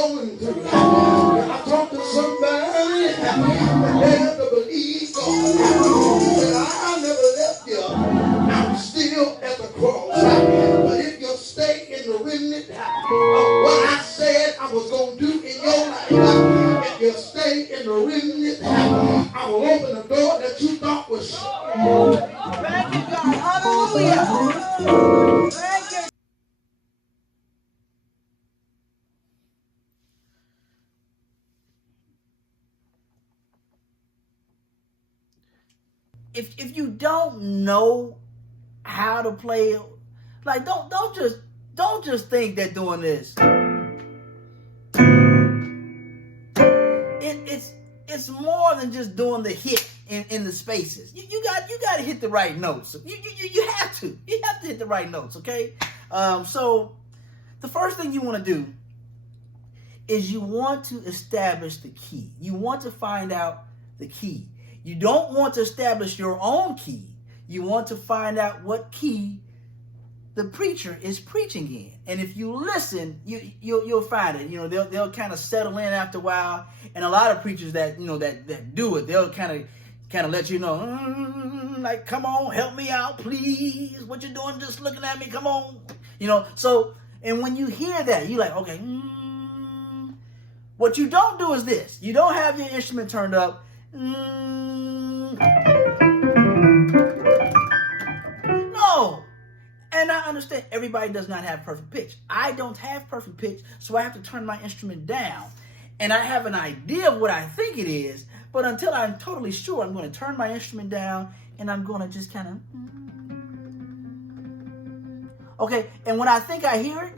going through. I talked to somebody that they have to believe God. That I never left you. I'm still at the cross. But if you stay in the remnant of what I said I was going to do in your life, if you stay in the remnant, I will open the door that you thought was shut. Thank you, God. Hallelujah. Thank you. If you don't know how to play, like don't just think that doing this. It's more than just doing the hit in the spaces. You got to hit the right notes. You have to hit the right notes. Okay. So the first thing you want to do is you want to establish the key. You want to find out the key. You don't want to establish your own key. You want to find out what key the preacher is preaching in. And if you listen, you'll find it. They'll kind of settle in after a while. And a lot of preachers that that do it, they'll kind of let you know, like, come on, help me out, please. What you doing? Just looking at me? Come on. So, and when you hear that, you're like, okay. What you don't do is this. You don't have your instrument turned up. No. And I understand everybody does not have perfect pitch. I don't have perfect pitch, so I have to turn my instrument down. And I have an idea of what I think it is, but until I'm totally sure, I'm going to turn my instrument down and I'm going to just kind of... Okay, and when I think I hear it,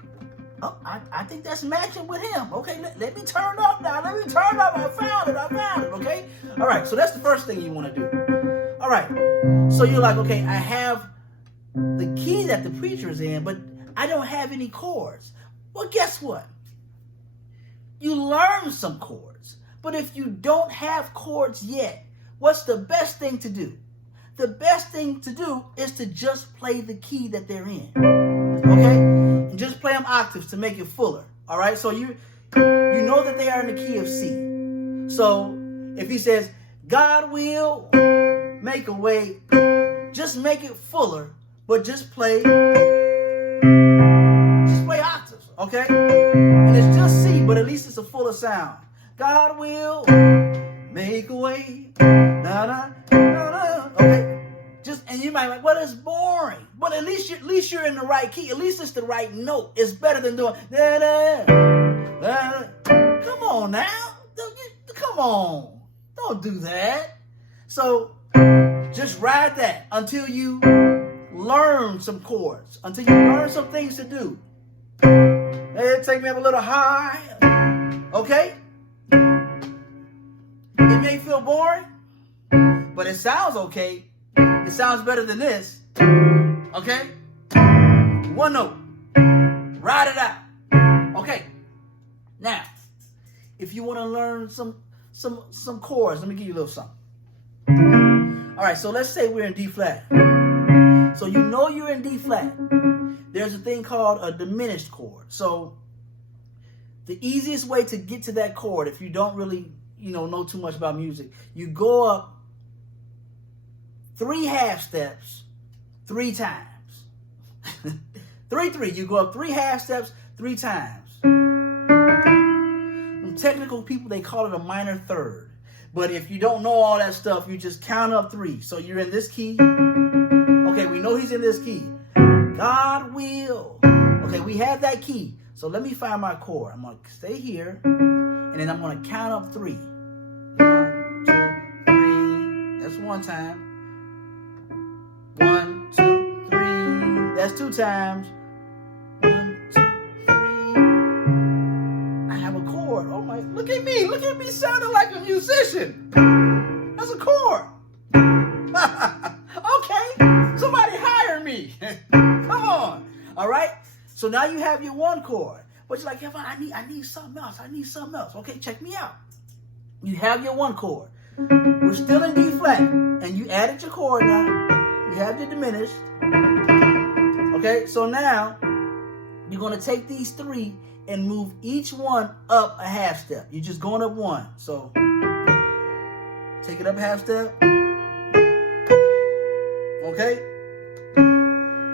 oh, I think that's matching with him. Okay, let me turn up now. Let me turn up. I found it. Okay? All right, so that's the first thing you want to do. All right, so you're like, okay, I have the key that the preacher is in, but I don't have any chords. Well, guess what? You learn some chords, but if you don't have chords yet, what's the best thing to do? The best thing to do is to just play the key that they're in. Okay? And just play them octaves to make it fuller. All right? So you know that they are in the key of C. So if he says, God will make a way, just make it fuller, but just play octaves, okay? And it's just C, but at least it's a fuller sound. God will make a way, okay? And you might be like, well, it's boring, but at least you're in the right key. At least it's the right note. It's better than doing Come on now, come on, don't do that. So just ride that until you learn some chords, until you learn some things to do. Hey, take me up a little high, okay? It may feel boring, but it sounds okay. It sounds better than this, okay? One note, ride it out, okay? Now, if you want to learn some chords, let me give you a little something. All right, so let's say we're in D flat. So you know you're in D flat. There's a thing called a diminished chord. So the easiest way to get to that chord, if you don't really, know too much about music, you go up 3 half steps 3 times. 3, you go up 3 half steps 3 times. Technical people, they call it a minor third. But if you don't know all that stuff, you just count up 3. So you're in this key. Okay, we know he's in this key. God will. Okay, we have that key. So let me find my chord. I'm going to stay here, and then I'm going to count up 3. 1, 2, 3. That's 1 time. 1, 2, 3. That's 2 times. 1, 2, 3. I have a chord. Oh my! Look at me sounding like a musician. That's a chord. Okay, somebody hire me. Come on. All right. So now you have your 1 chord, but you're like, yeah, I need something else. Okay, check me out. You have your 1 chord. We're still in D flat, and you added your chord now. You have your diminished. Okay, so now you're going to take these 3 and move each one up a half step. You're just going up one. So take it up a half step. Okay?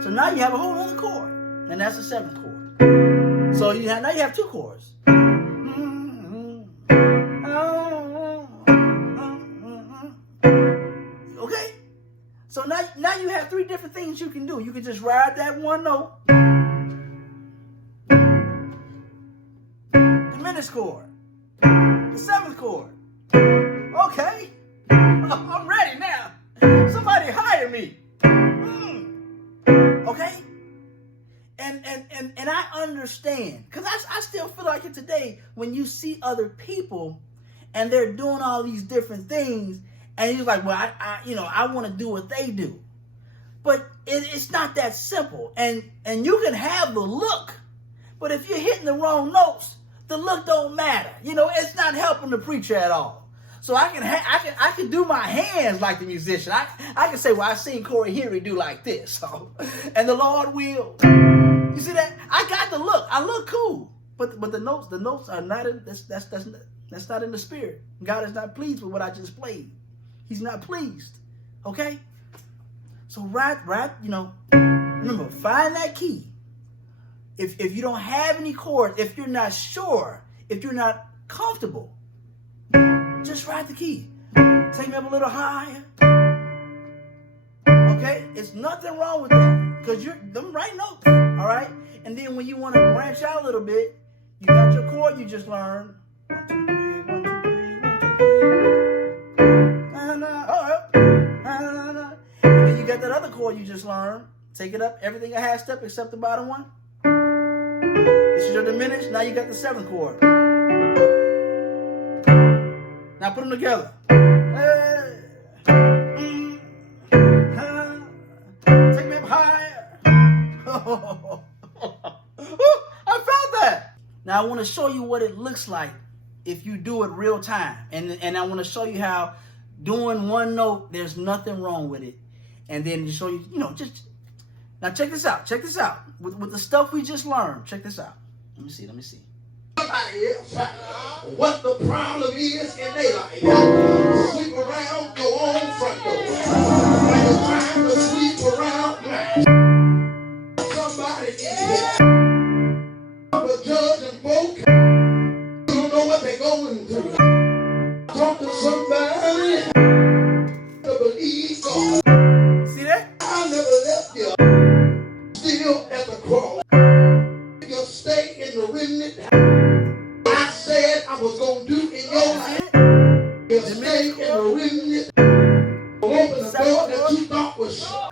So now you have a whole other chord. And that's the 7th chord. So now you have 2 chords. Okay? So now you have 3 different things you can do. You can just ride that one note. Diminished chord. The 7th chord. Okay. I'm ready now. Somebody hire me. Okay? And I understand. Because I still feel like it today when you see other people and they're doing all these different things and you're like, well, I want to do what they do. But it's not that simple. And you can have the look, but if you're hitting the wrong notes, the look don't matter. It's not helping the preacher at all. So I can do my hands like the musician. I can say, well, I've seen Corey Henry do like this. So, and the Lord will. You see that? I got the look. I look cool. But the notes are not in that's not in the spirit. God is not pleased with what I just played. He's not pleased. Okay? So remember, find that key. If you don't have any chords, if you're not sure, if you're not comfortable, just ride the key. Take me up a little higher. Okay? It's nothing wrong with that. Because you're them right notes. Alright? And then when you want to branch out a little bit, you got your chord you just learned. 1, 2, 3, 1, 2, 3, 1, 2, 3. And then you got that other chord you just learned. Take it up, everything a half step except the bottom one. This is your diminished. Now you got the 7th chord. Now put them together. Take me up higher. I felt that. Now I want to show you what it looks like if you do it real time. And I want to show you how doing one note, there's nothing wrong with it. And then to show you, just... Now check this out. Check this out. With the stuff we just learned, check this out. Let me see. What the problem is in their life. Sweep around your own front door. When it's time to sweep around mine. Somebody in here. But judging folk, you don't know what they're going through. Talk to somebody to believe God. See that? I never left you. Still at the cross. You'll stay in the remnant. I said I was going to do in your life. You'll stay in the remnant. Open the door that you thought was shut.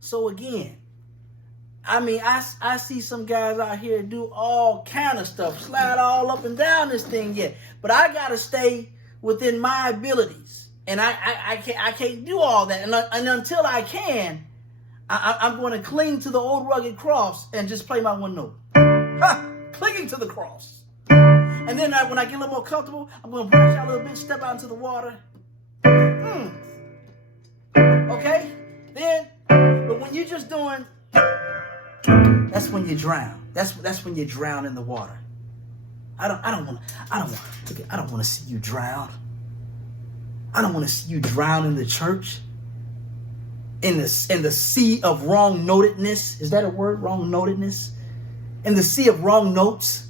So again, I see some guys out here do all kind of stuff, slide all up and down this thing yet. But I gotta stay within my abilities, and I can't do all that. And until I can, I'm going to cling to the old rugged cross and just play my one note. Clinging to the cross. And then when I get a little more comfortable, I'm going to branch out a little bit, step out into the water. Okay? Then, but when you're just doing, that's when you drown. That's when you drown in the water. I don't want to see you drown. I don't want to see you drown in the church. In the sea of wrong notedness. Is that a word? Wrong notedness? In the sea of wrong notes.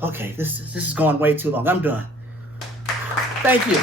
Okay, this is going way too long. I'm done. Thank you.